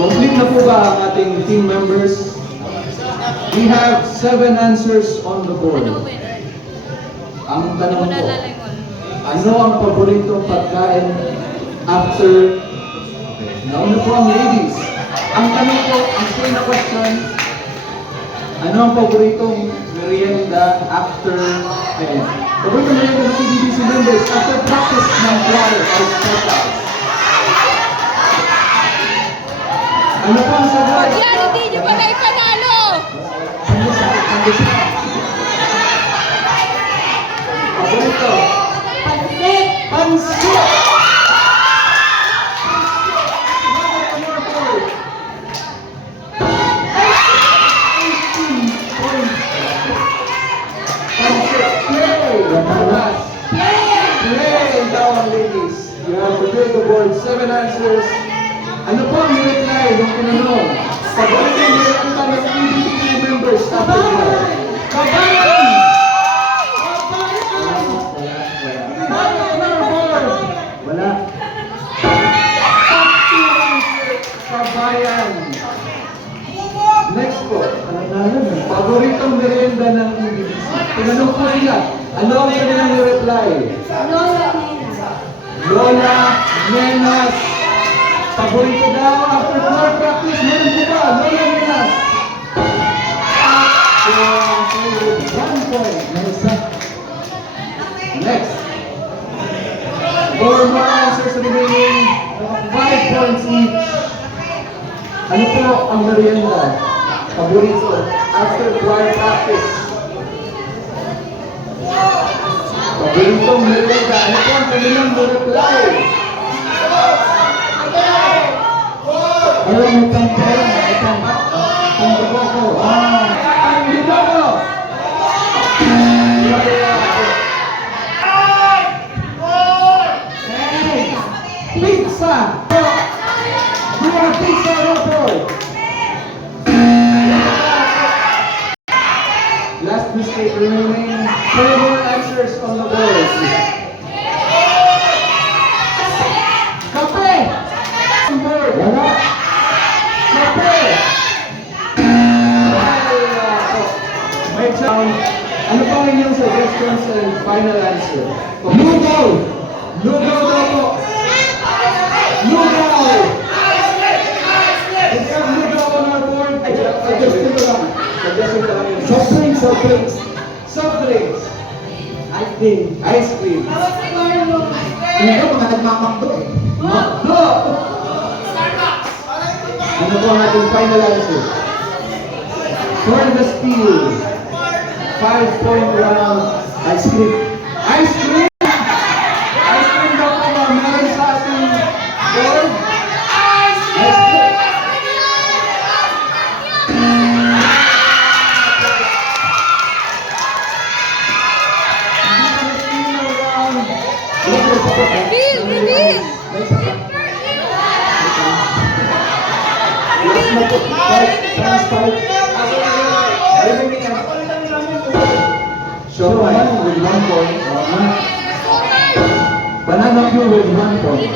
Complete na po ba ang ating team members? We have 7 answers on the board. Ang tanong ko, ano ang paboritong pagkain after? Nauna po ang ladies. Ang tanong ko, ang screen na question, ano ang paboritong merienda after? Paboritong merienda ng PBBC members after practice ng choir or specials? Ano po ang sagot? Yan, hindi nyo pa na ipanalo! Paborito? Pansit! Pansit! Play daw ang ladies. You have to take the board 7 answers. Ano po ang reply ng tinanong? Paborito yung nilakita ng PBBC members after choir? Kabayan! Wala. Kabayan. Next po. Paboritong merienda ng PBBC. Tinanong po sila. Ano ang kanilang reply? Lola Nena. Lola Nenas. Paborito daw after choir practice. Meron po ba? Lola Nenas. With 1 point. Next. 4 more answers remaining. 5 points each. Ano po ang merienda? Paborito after choir practice. Paboritong merienda. Ano po ang kanilang reply? Alam mo kang pera, itang bako. Ang libako! Pizza! You want pizza or not? Last mistake remaining. 4 more answers on the board. Kape! Wala. Kape! May chance. Ano pa ang inyong suggestions and final answer? Lugaw! Lugaw daw po! Lugaw! We have lugaw on our board. Suggestion ko lang. Suggestion ko lang yun. Soft drinks or drinks? Soft drinks. Ice cream. Ice cream. Hindi ko mga nagmamakdo eh. Makdo! Ano po ang ating final answer? For the steal, 5-point round, ice cream. Ice cream! Ice cream daw po ba meron sa ating board? Ice cream! Reveal! Siomai with 1 point. Banana Q with 1 point.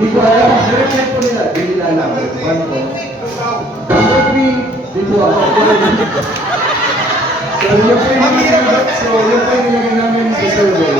Di ko alam. Nireply po nila. Di nila alam. 1 point. Number 3, di po ako. So, yun po yung nilagay namin sa survey.